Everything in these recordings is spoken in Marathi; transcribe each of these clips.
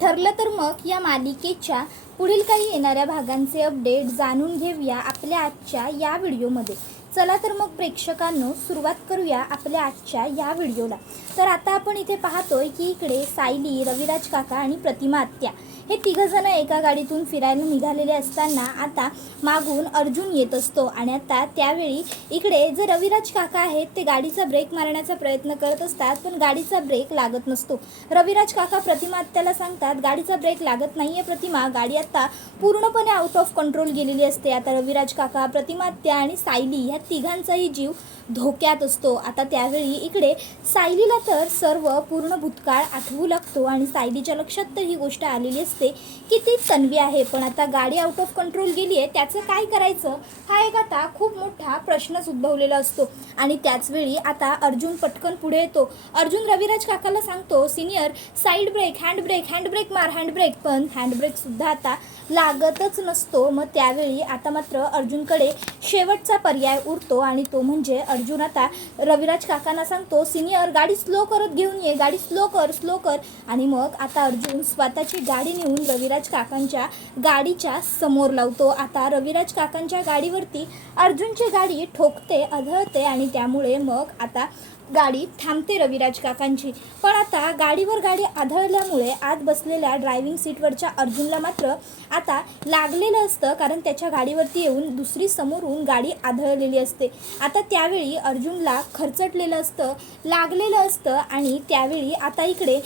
ठरलं तर मग या मालिकेच्या पुढील काही येणाऱ्या भागांचे अपडेट जाणून घेऊया आपल्या आजच्या या व्हिडिओमध्ये. चला तर मग प्रेक्षकांनो, सुरुवात करूया आपल्या आजच्या या व्हिडिओला. तर आता आपण इथे पाहतोय की इकडे सायली, रविराज काका आणि प्रतिमा आत्या हे तिघंजणं एका गाडीतून फिरायला निघालेले असताना आता मागून अर्जुन येत असतो. आणि आता त्यावेळी इकडे जे रविराज काका आहेत ते गाडीचा ब्रेक मारण्याचा प्रयत्न करत असतात, पण गाडीचा ब्रेक लागत नसतो. रविराज काका प्रतिमा आत्याला सांगतात, गाडीचा ब्रेक लागत नाही आहे प्रतिमा, गाडी आता पूर्णपणे आउट ऑफ कंट्रोल गेलेली असते. आता रविराज काका, प्रतिमा आत्या आणि सायली ह्या तिघांचाही जीव धोक्यात असतो. आता त्यावेळी इकडे सायलीला तर सर्व पूर्ण भूतकाळ आठवू लागतो आणि सायलीच्या लक्षात तर ही गोष्ट आलेली असते की ती तन्वी आहे. पण आता गाडी आउट ऑफ कंट्रोल गेली आहे, त्याचं काय करायचं हा एक आता खूप मोठा प्रश्नच उद्भवलेला असतो. आणि त्याचवेळी आता अर्जुन पटकन पुढे येतो. अर्जुन रविराज काकाला सांगतो, senior side brake, hand brake मार, हँड ब्रेक. पण हँड ब्रेकसुद्धा आता लागतच नसतो. मग त्यावेळी आता मात्र अर्जुनकडे शेवटचा पर्याय उरतो आणि तो म्हणजे अर्जुन आता रविराज काकांना सांगतो, सिनियर गाडी स्लो करत घेऊन ये, गाडी स्लो कर. आणि मग आता अर्जुन स्वतःची गाडी नेऊन रविराज काकांच्या गाडीच्या समोर लावतो. आता रविराज काकांच्या गाडीवरती अर्जुनची गाडी ठोकते, आदळते आणि त्यामुळे मग आता गाडी थांबते रविराज काकांची. पण आता गाडीवर गाडी आदळल्यामुळे आत बसलेल्या ड्रायव्हिंग सीटवरच्या अर्जुनला मात्र आता लागलेलं असतं, कारण त्याच्या गाडीवरती येऊन दुसरी समोरून गाडी आदळलेली असते. आता त्यावेळी अर्जुनला खरचटलेलं असतं, लागलेलं असतं. आणि त्यावेळी आता इकडे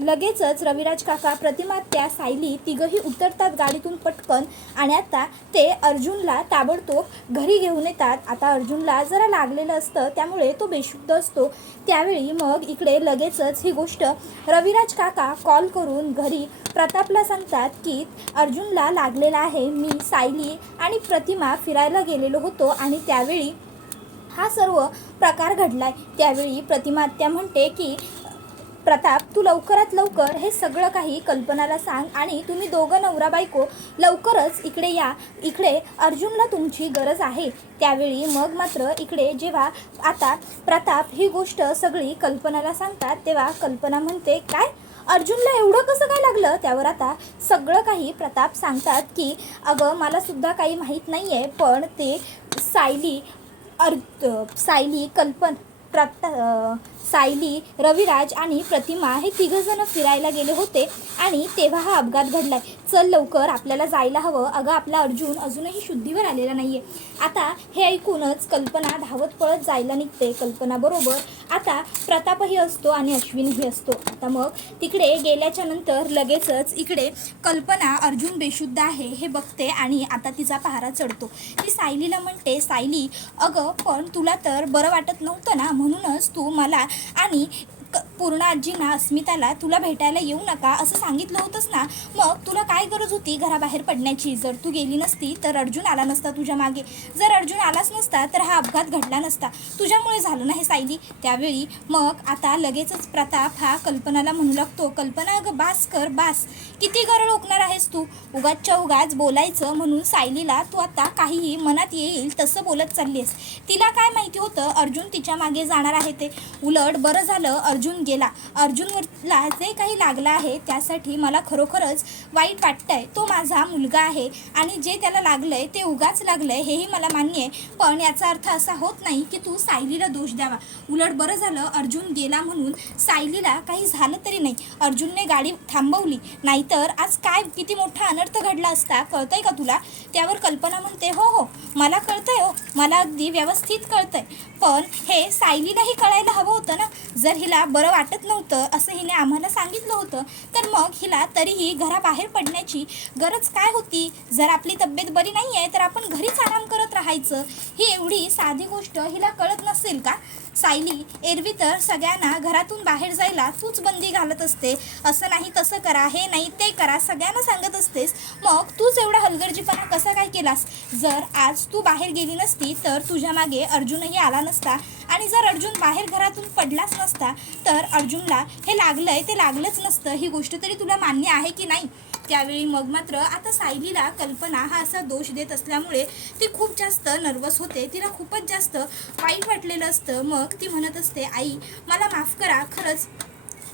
लगेचच रविराज काका, प्रतिमा, त्या सायली तिघंही उतरतात गाडीतून पटकन आणि आता ते अर्जुनला ताबडतोब घरी घेऊन येतात. आता अर्जुनला जरा लागलेलं असतं, त्यामुळे तो बेशुद्ध असतो. त्यावेळी मग इकडे लगेचच ही गोष्ट रविराज काका कॉल करून घरी प्रतापला सांगतात की अर्जुनला लागलेला आहे, मी, सायली आणि प्रतिमा फिरायला गेलेलो होतो आणि त्यावेळी हा सर्व प्रकार घडलाय. त्यावेळी प्रतिमा आत्या म्हणते की प्रताप, तू लवकरात लवकर हे सगळं काही कल्पनाला सांग आणि तुम्ही दोघं नवरा बायको लवकरच इकडे या, इकडे अर्जुनला तुमची गरज आहे. त्यावेळी मग मात्र इकडे जेव्हा आता प्रताप ही गोष्ट सगळी कल्पनाला सांगतात तेव्हा कल्पना म्हणते, काय अर्जुनला एवढं कसं काय लागलं? त्यावर आता सगळं काही प्रताप सांगतात की अगं मलासुद्धा काही माहीत नाही आहे, पण ते सायली, रविराज आणि प्रतिमा हे तिघंजणं फिरायला गेले होते आणि तेव्हा हा अपघात घडलाय. चल लवकर, आपल्याला जायला हवं. अगं आपला अर्जुन अजूनही शुद्धीवर आलेला नाही आहे. आता हे ऐकूनच कल्पना धावत पळत जायला निघते. कल्पनाबरोबर आता प्रतापही असतो आणि अश्विनही असतो. आता मग तिकडे गेल्याच्या नंतर लगेचच इकडे कल्पना अर्जुन बेशुद्ध आहे हे बघते आणि आता तिचा पहारा चढतो. ती सायलीला म्हणते, सायली अगं पण तुला तर बरं वाटत नव्हतं ना, म्हणूनच तू मला आणि पूर्ण आजींना, अस्मिताला तुला भेटायला येऊ नका असं सांगितलं होतंस ना, मग तुला काय गरज होती घराबाहेर पडण्याची? जर तू गेली नसती तर अर्जुन आला नसता तुझ्या मागे, जर अर्जुन आलाच नसता तर हा अपघात घडला नसता, तुझ्यामुळे झालं ना हे सायली. त्यावेळी मग आता लगेचच प्रताप हा कल्पनाला म्हणू लागतो, कल्पना अगं बास कर, बास, किती गरळ ओकणार आहेस तू? उगाचच्या उगाच बोलायचं म्हणून सायलीला तू आता काहीही मनात येईल तसं बोलत चाललीस. तिला काय माहिती होतं अर्जुन तिच्या मागे जाणार आहे ते? उलट बरं झालं अर्जुन गेला. अर्जुनवरला जे काही लागलं आहे त्यासाठी मला खरोखरच वाईट वाटतंय. तो माझा मुलगा आहे आणि जे त्याला लागलंय ते उगाच लागलंय हेही मला मान्य आहे, पण याचा अर्थ असा होत नाही की तू सायलीला दोष द्यावा. उलट बरं झालं अर्जुन गेला म्हणून सायलीला काही झालं तरी नाही, अर्जुनने गाडी थांबवली, नाहीतर आज काय किती मोठा अनर्थ घडला असता. कळतंय का तुला? त्यावर कल्पना म्हणते, हो मला कळतंय, हो मला अगदी व्यवस्थित कळतंय, पण हे सायलीलाही कळायला हवं होतं ना. जर हिला बरं वाटत नव्हतं असं हिने आम्हाला सांगितलं होतं तर मग हिला तरीही घराबाहेर पडण्याची गरज काय होती? जर आपली तब्येत बरी नाही आहे तर आपण घरीच आराम करत राहायचं. ही एवढी साधी गोष्ट हिला कळत नसेल का? सायली, एरवी तर सगळ्यांना घरातून बाहेर जायला तूच बंदी घालत असते, असं नाही तसं करा, हे नाही ते करा, सगळ्यांना सांगत असतेस, मग तूच एवढा हलगर्जीपणा कसा काय केलास? जर आज तू बाहेर गेली नसती तर तुझ्या मागे अर्जुनही आला नसता आणि जर अर्जुन बाहेर घरातून पडलाच नसता तर अर्जुनला हे लागलंय ते लागलंच नसतं. ही गोष्ट तरी तुला मान्य आहे की नाही? त्यावेळी मग मात्र आता सायलीला कल्पना हा असा दोष देत असल्यामुळे ती खूप जास्त नर्वस होते, तिला खूपच जास्त वाईट वाटलेलं असतं. मग ती म्हणत असते, आई मला माफ करा, खरंच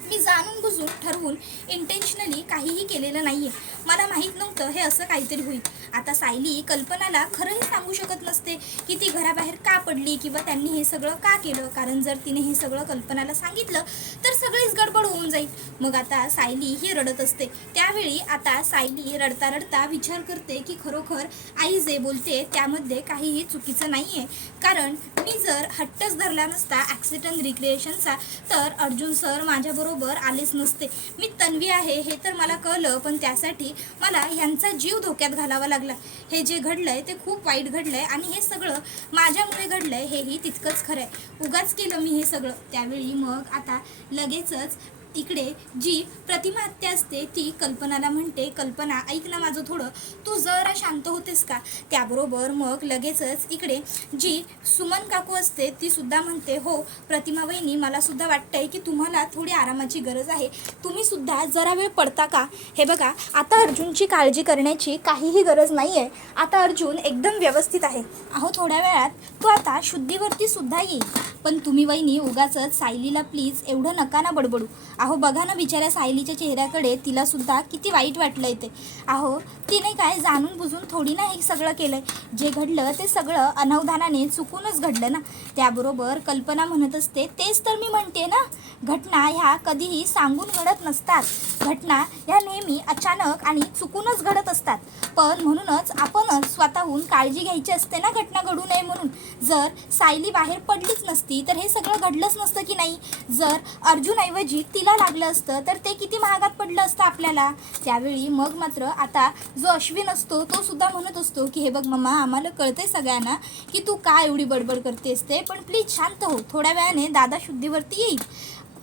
मी जाणून बुजून ठरवून इंटेन्शनली काहीही केलेलं नाही आहे. मला माहीत नव्हतं हे असं काहीतरी होईल. आता सायली कल्पनाला खरंही सांगू शकत नसते की ती घराबाहेर का पडली किंवा त्यांनी हे सगळं का केलं, कारण जर तिने हे सगळं कल्पनाला सांगितलं तर सगळीच गडबड होऊन जाईल. मग आता सायली ही रडत असते. त्यावेळी आता सायली रडता रडता विचार करते की खरोखर आई जे बोलते त्यामध्ये काहीही चुकीचं नाही आहे, कारण मी जर हट्टच धरला नसता ॲक्सिडेंट रिक्रिएशनचा तर अर्जुन सर माझ्याबरोबर आलेच नसते. मी तन्वी आहे हे तर मला कळलं, पण त्यासाठी मला यांचा जीव धोक्यात घालावा लागला. हे जे घडलंय ते खूप वाईट घडलंय आणि हे सगळं माझ्यामुळे घडलंय हेही तितकंच खरं आहे. उगाच केलं मी हे सगळं. त्यावेळी मग आता लगेचच इकडे जी प्रतिमा आत्या असते ती कल्पनाला म्हणते, कल्पना ऐक ना माझं थोडं, तू जरा शांत होतेस का. त्याबरोबर मग लगेचच इकडे जी सुमन काकू असते ती सुद्धा म्हणते, हो प्रतिमा वहिनी मला सुद्धा वाटतंय की तुम्हाला थोडी आरामाची गरज आहे, तुम्ही सुद्धा जरा वेळ पडता का. हे बघा आता अर्जुनची काळजी करण्याची काहीही गरज नाही आहे. आता अर्जुन एकदम व्यवस्थित आहे. अहो थोड्या वेळात तो आता शुद्धीवरती सुद्धा येईल. पण तुम्ही वहिनी उगाचच सायलीला प्लीज एवढं नका ना बडबडू. अहो बघा ना बिचाऱ्या सायलीच्या चेहऱ्याकडे, तिला सुद्धा किती वाईट वाटलं ते. अहो तिने काय जाणून बुजून थोडी ना हे सगळं केलंय. जे घडलं ते सगळं अनवधानाने चुकूनच घडलं ना. त्याबरोबर कल्पना म्हणत असते, तेच तर मी म्हणते ना, घटना ह्या कधीही सांगून घडत नसतात. घटना ह्या नेहमी अचानक आणि चुकूनच घडत असतात. पण म्हणूनच आपणच स्वतःहून काळजी घ्यायची असते ना घटना घडू नये म्हणून. जर सायली बाहेर पडलीच नसती तर हे सगळं घडलंच नसतं की नाही. जर अर्जुनऐवजी तिला लागलं असतं तर ते किती महागात पडलं असतं आपल्याला. त्यावेळी मग मात्र आता जो अश्विन असतो तो सुद्धा म्हणत असतो की हे बघ मम्मा, आम्हाला कळतंय सगळ्यांना की तू का एवढी बडबड करतेस ते, पण प्लीज शांत हो. थोड्या वेळाने दादा शुद्धीवरती येईल,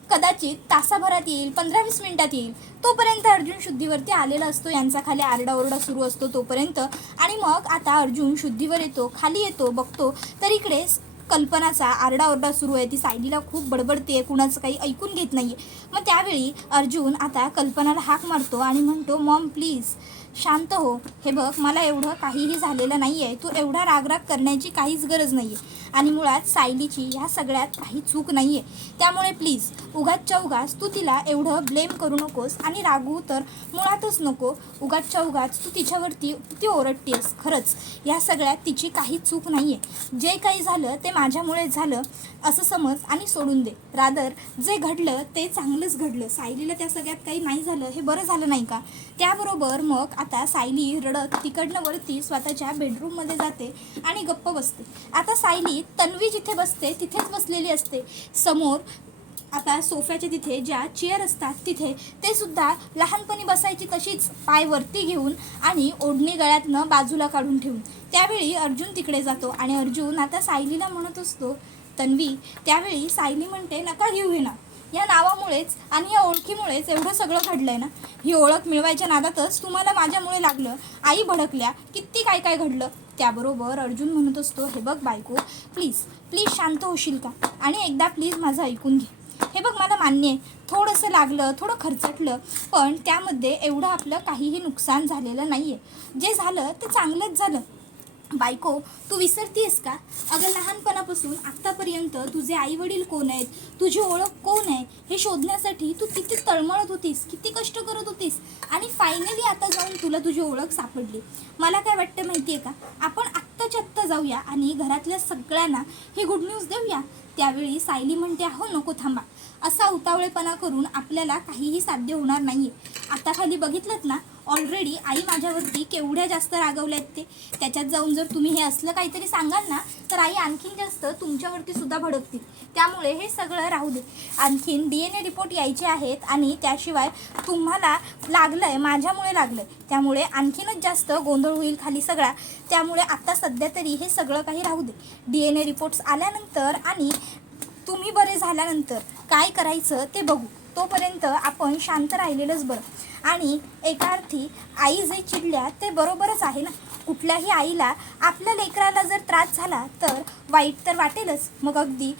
कदाचित तासाभरात येईल, 15-20 मिनिटात येईल. तोपर्यंत अर्जुन शुद्धीवरती आलेला असतो. यांचा खाली आरडाओरडा सुरू असतो तोपर्यंत. आणि मग आता अर्जुन शुद्धीवर येतो, खाली येतो, बघतो तर इकडे कल्पनाचा आरडाओरडा सुरू आहे. ती सायलीला खूप बडबडते, कुणाचं काही ऐकून घेत नाही आहे. मग त्यावेळी अर्जुन आता कल्पनाला हाक मारतो आणि म्हणतो, मॉम प्लीज शांत हो. हे बघ मला एवढं काहीही झालेलं नाही आहे, तू एवढा रागराग करण्याची काहीच गरज नाही आहे. आणि मुळात सायलीची ह्या सगळ्यात काही चूक नाही आहे. त्यामुळे प्लीज उगाचच्या उगाच तू तिला एवढं ब्लेम करू नकोस आणि रागवू तर मुळातच नको. उगाचच्या उगाच तू तिच्यावरती ती ओरडतेस. खरंच या सगळ्यात तिची काही चूक नाही आहे. जे काही झालं ते माझ्यामुळे झालं असं समज आणि सोडून दे. रादर जे घडलं ते चांगलंच घडलं. सायलीला त्या सगळ्यात काही नाही झालं हे बरं झालं नाही का. त्याबरोबर मग आता सायली रडत तिकडनं वरती स्वतःच्या बेडरूममध्ये जाते आणि गप्प बसते. आता सायली तन्वी जिथे बसते तिथेच बसलेली असते. समोर आता सोफ्याच्या तिथे ज्या चेअर असतात तिथे ते सुद्धा लहानपणी बसायची तशीच पाय वरती घेऊन आणि ओढणी गळ्यातनं बाजूला काढून ठेवून. त्यावेळी अर्जुन तिकडे जातो आणि अर्जुन आता सायलीला म्हणत असतो, तन्वी. त्यावेळी सायली म्हणते, नका घेऊ हे ना, या नावामुळेच आणि या ओळखीमुळेच एवढं सगळं घडलंय ना. ही ओळख मिळवायच्या नादातच तुम्हाला माझ्यामुळे लागलं, आई भडकल्या, किती काय काय घडलं. त्याबरोबर अर्जुन म्हणत असतो, हे बघ बायको, प्लीज प्लीज शांत होशील का, आणि एकदा प्लीज माझं ऐकून घे. हे बघ मला मान्य आहे थोडंसं लागलं, थोडं खर्चटलं, पण त्यामध्ये एवढं आपलं काहीही नुकसान झालेलं नाही आहे. जे झालं ते चांगलंच झालं. बायको तू विसरतीयस का. अगं लहानपणापासून आत्तापर्यंत तुझे आईवडील कोण आहेत, तुझी ओळख कोण आहे हे शोधण्यासाठी तू किती तळमळत होतीस, किती कष्ट करत होतीस, आणि फायनली आता जाऊन तुला तुझी ओळख सापडली. मला काय वाटतं माहिती आहे का, आपण आत्ताच्या आत्ता जाऊया आणि घरातल्या सगळ्यांना ही गुड न्यूज देऊया. त्यावेळी सायली म्हणते, हो नको थांबा, असा उतावळेपणा करून आपल्याला काहीही साध्य होणार नाही आहे. आता खाली बघितलं ना, ऑलरेडी आई माझ्यावरती केवढ्या जास्त रागवल्यात ते. त्याच्यात जाऊन जर तुम्ही हे असलं काहीतरी सांगाल ना तर आई आणखीन जास्त तुमच्यावरती सुद्धा भडकतील. त्यामुळे हे सगळं राहू दे. आणखीन DNA रिपोर्ट यायचे आहेत आणि त्याशिवाय तुम्हाला लागलं आहे, माझ्यामुळे लागलं आहे, त्यामुळे आणखीनच जास्त गोंधळ होईल खाली सगळा. त्यामुळे आत्ता सध्या तरी हे सगळं काही राहू दे. DNA रिपोर्ट्स आल्यानंतर आणि तुम्ही बरे झाल्यानंतर काय करायचं ते बघू. तोपर्यंत आपण शांत राहिलेलंच बरं. आणि एका अर्थी आई जे चिडल्या ते बरोबरच आहे ना. कुठल्याही आईला आपल्या लेकराला जर त्रास झाला तर वाईट तर वाटेलच. मग अगदी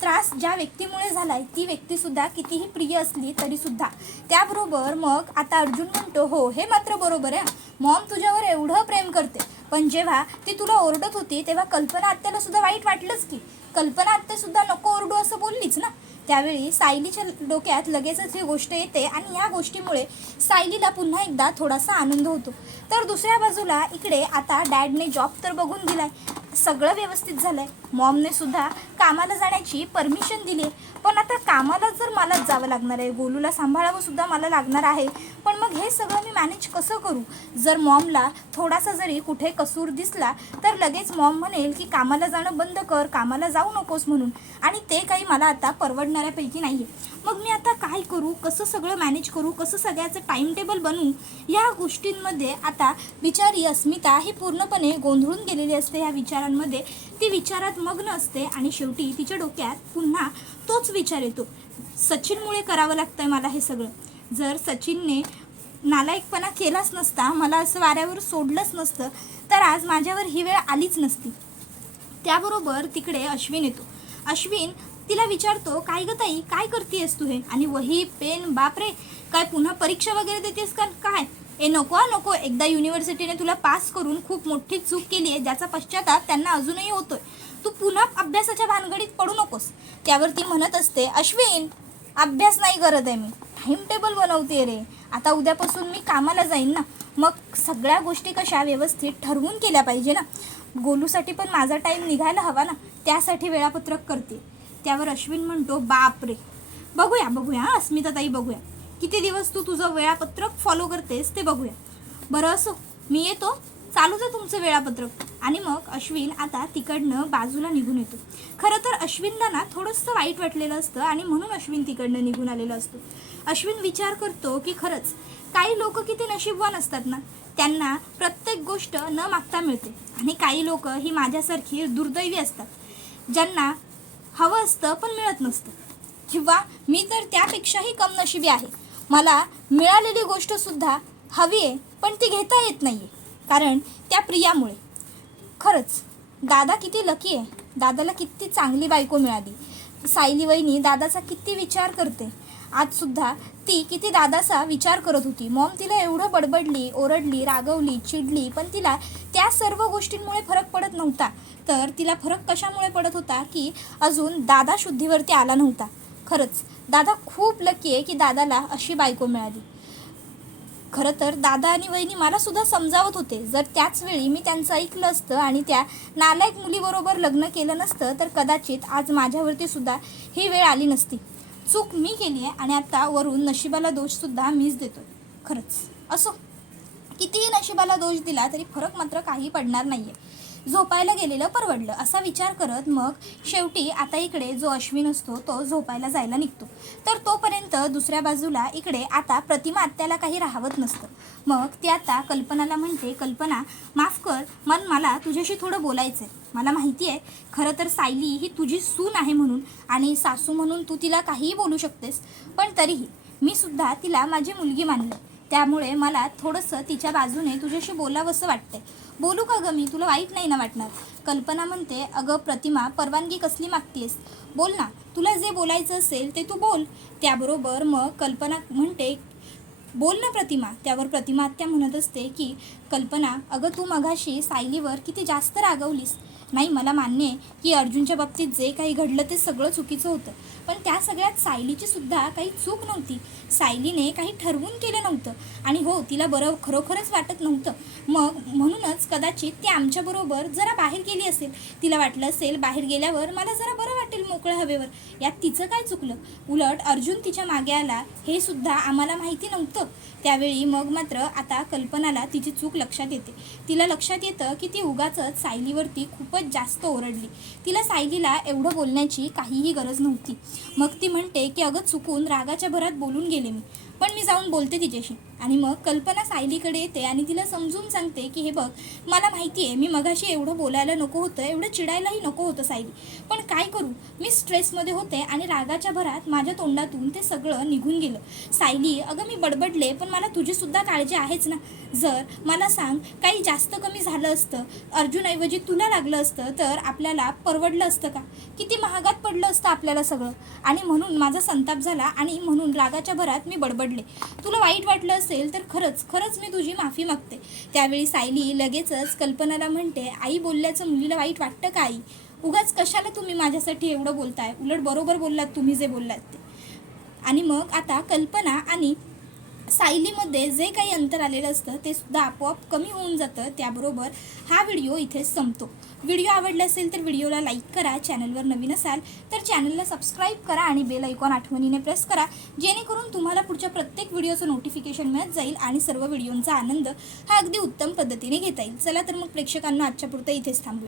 त्रास ज्या व्यक्तीमुळे झाला आहे ती व्यक्तीसुद्धा कितीही प्रिय असली तरीसुद्धा. त्याबरोबर मग आता अर्जुन म्हणतो, हो हे मात्र बरोबर आहे, मॉम तुझ्यावर एवढं प्रेम करते, पण जेव्हा ती तुला ओरडत होती तेव्हा कल्पना आत्याला सुद्धा वाईट वाटलंच की. कल्पना आत्यासुद्धा नको ओरडू असं बोललीच ना. त्यावेळी सायलीच्या डोक्यात लगेचच ही गोष्ट येते आणि या गोष्टीमुळे सायलीला पुन्हा एकदा थोडासा आनंद होतो. तर दुसऱ्या बाजूला इकडे आता डॅडने जॉब तर बघून दिलाय, सगळं व्यवस्थित झालंय. मॉमने सुद्धा कामाला जाण्याची परमिशन दिली आहे. पण आता कामाला जर मलाच जावं लागणार आहे, गोलूला सांभाळावं सुद्धा मला लागणार आहे. पण मग हे सगळं मी मॅनेज कसं करू? जर मॉमला थोडासा जरी कुठे कसूर दिसला तर लगेच मॉम म्हणेल की कामाला जाणं बंद कर, कामाला जाऊ नकोस म्हणून. आणि ते काही मला आता परवडणाऱ्यापैकी नाही आहे. मग मी आता काय करू, कसं सगळं मॅनेज करू, कसं सगळ्याचं टाईम टेबल बनवू, या गोष्टींमध्ये आता बिचारी अस्मिता ही पूर्णपणे गोंधळून गेलेली असते. या विचारांमध्ये ती विचारात मग्न असते आणि शेवटी तिच्या डोक्यात पुन्हा तोच विचार येतो, सचिनमुळे करावं लागतंय मला हे सगळं. जर सचिनने नालायकपणा केलाच नसता, मला असं वाऱ्यावर सोडलंच नसतं, तर आज माझ्यावर ही वेळ आलीच नसती. त्याबरोबर तिकडे अश्विन येतो. अश्विन तिला विचारतो, काय ग ताई, काय करतेस तू हे? आणि वही पेन, बापरे, काय पुन्हा परीक्षा वगैरे देतेस का काय? नको नको, एकदा युनिव्हर्सिटीने तुला पास करून खूप मोठी चूक केली आहे, ज्याचा पश्चाताप त्यांना अजूनही होतोय. तू पुन्हा अभ्यासाच्या भानगडीत पडू नकोस. त्यावर ती म्हणत असते, अश्विन, अभ्यास नाही करत आहे मी, टाईम टेबल बनवते रे. आता उद्यापासून मी कामाला जाईन ना, मग सगळ्या गोष्टी कशा व्यवस्थित ठरवून केल्या पाहिजे ना. गोलूसाठी पण माझा टाईम निघायला हवा ना, त्यासाठी वेळापत्रक करते. त्यावर अश्विन म्हणतो, बाप रे, बघूया अस्मिताताई, बघूया किती दिवस तू तुझं वेळापत्रक फॉलो करतेस ते बघूया. बरं असो, मी येतो, चालूच आहे तुमचं वेळापत्रक. आणि मग अश्विन आता तिकडनं बाजूला निघून येतो. खरं तर अश्विनला ना थोडंसं वाईट वाटलेलं असतं आणि म्हणून अश्विन तिकडनं निघून आलेलं असतो. अश्विन विचार करतो की खरंच काही लोक किती नशीबवान असतात ना, त्यांना प्रत्येक गोष्ट न मागता मिळते. आणि काही लोक ही माझ्यासारखी दुर्दैवी असतात, ज्यांना हवं असतं पण मिळत नसतं. किंवा मी तर त्यापेक्षाही कम नशिबी आहे, मला मिळालेली गोष्टसुद्धा हवी आहे पण ती घेता येत नाही आहे, कारण त्या प्रियामुळे. खरंच दादा किती लकी आहे, दादाला किती चांगली बायको मिळाली. सायली वहिनी दादाचा किती विचार करते. आजसुद्धा ती किती दादाचा विचार करत होती. मॉम तिला एवढं बडबडली, ओरडली, रागवली, चिडली, पण तिला त्या सर्व गोष्टींमुळे फरक पडत नव्हता. तर तिला फरक कशामुळे पडत होता की अजून दादा शुद्धीवरती आला नव्हता. खरंच दादा खूप लकी आहे की दादाला अशी बायको मिळाली. खरं तर दादा आणि वहिनी मला सुद्धा समजावत होते, जर त्याच वेळी मी त्यांचं ऐकलं असतं आणि त्या नालायक मुलीबरोबर लग्न केलं नसतं तर कदाचित आज माझ्यावरती सुद्धा ही वेळ आली नसती. चूक मी केली आहे आणि आता वरून नशिबाला दोषसुद्धा मीच देतो. खरंच असो, कितीही नशिबाला दोष दिला तरी फरक मात्र काही पडणार नाही आहे. झोपायला गेलेलं परवडलं असा विचार करत मग शेवटी आता इकडे जो अश्विन असतो तो झोपायला जायला निघतो. तर तोपर्यंत दुसऱ्या बाजूला इकडे आता प्रतिमा आत्याला काही राहवत नसतं. मग ती आता कल्पनाला म्हणते, कल्पना माफ कर, मला तुझ्याशी थोडं बोलायचं आहे. मला माहिती आहे खरं तर सायली ही तुझी सून आहे म्हणून आणि सासू म्हणून तू तिला काहीही बोलू शकतेस, पण तरीही मी सुद्धा तिला माझी मुलगी मानलं, त्यामुळे मला थोडंसं तिच्या बाजूने तुझ्याशी बोलावंसं वाटतंय. बोलू का गं मी, तुला वाईट नाही ना वाटणार? कल्पना म्हणते, अगं प्रतिमा, परवानगी कसली मागतेस, बोल ना, तुला जे बोलायचं असेल ते तू बोल. त्याबरोबर मग कल्पना म्हणते, बोल ना प्रतिमा. त्यावर प्रतिमा आत्या म्हणत असते की कल्पना, अगं तू मघाशी सायलीवर किती जास्त रागवलीस. नाही, मला मान्य आहे की अर्जुनच्या बाबतीत जे काही घडलं ते सगळं चुकीचं होतं, पण त्या सगळ्यात सायलीची सुद्धा काही चूक नव्हती. सायलीने काही ठरवून केलं नव्हतं आणि हो, तिला बरं खरोखरच वाटत नव्हतं. मग म्हणूनच कदाचित ती आमच्याबरोबर जरा बाहेर गेली असेल. तिला वाटलं असेल बाहेर गेल्यावर मला जरा बरं वाटेल मोकळ्या हवेवर. यात तिचं काय चुकलं? उलट अर्जुन तिच्या मागे आला हे सुद्धा आम्हाला माहिती नव्हतं. त्यावेळी मग मात्र आता कल्पनाला तिची चूक लक्षात येते. तिला लक्षात येतं की ती उगाचच सायलीवरती खूपच जास्त ओरडली. तिला सायलीला एवढं बोलण्याची काहीही गरज नव्हती. मग ती म्हणते की अगं चुकून रागाच्या भरात बोलून गेले मी, पण मी जाऊन बोलते तिच्याशी. आणि मग कल्पना सायलीकडे येते आणि तिला समजून सांगते की हे बघ, मला माहिती आहे मी मगाशी एवढं बोलायला नको होतं, एवढं चिडायलाही नको होतं सायली, पण काय करू, मी स्ट्रेसमध्ये होते आणि रागाच्या भरात माझ्या तोंडातून ते सगळं निघून गेलं. सायली, अगं मी बडबडले, पण मला तुझीसुद्धा काळजी आहेच ना. जर मला सांग, काही जास्त कमी झालं असतं, अर्जुनऐवजी तुला लागलं असतं तर आपल्याला परवडलं असतं का? किती महागात पडलं असतं आपल्याला सगळं. आणि म्हणून माझा संताप झाला आणि म्हणून रागाच्या भरात मी बडबडले. तुला वाईट वाटलं असेल तर खरंच मी तुझी माफी मागते. त्यावेळी सायली लगेचच कल्पनाला म्हणते, आई बोलल्याचं मुलीला वाईट वाटतं का आई? उगाच कशाला तुम्ही माझ्यासाठी एवढं बोलताय, उलट बरोबर बोललात तुम्ही जे बोललात ते. आणि मग आता कल्पना आणि सायलीमध्ये जे काही अंतर आलेलं असतं ते सुद्धा आपोआप कमी होऊन जातं. त्याबरोबर हा व्हिडिओ इथेच संपतो. व्हिडिओ आवडला असेल तर व्हिडिओला लाईक करा, चॅनलवर नवीन असाल तर चॅनलला सबस्क्राईब करा आणि बेल आयकॉन आठवणीने प्रेस करा, जेणेकरून तुम्हाला पुढच्या प्रत्येक व्हिडिओचं नोटिफिकेशन मिळत जाईल आणि सर्व व्हिडिओंचा आनंद हा अगदी उत्तम पद्धतीने घेता येईल. चला तर मग प्रेक्षकांना आजच्या पुरतं इथेच थांबू.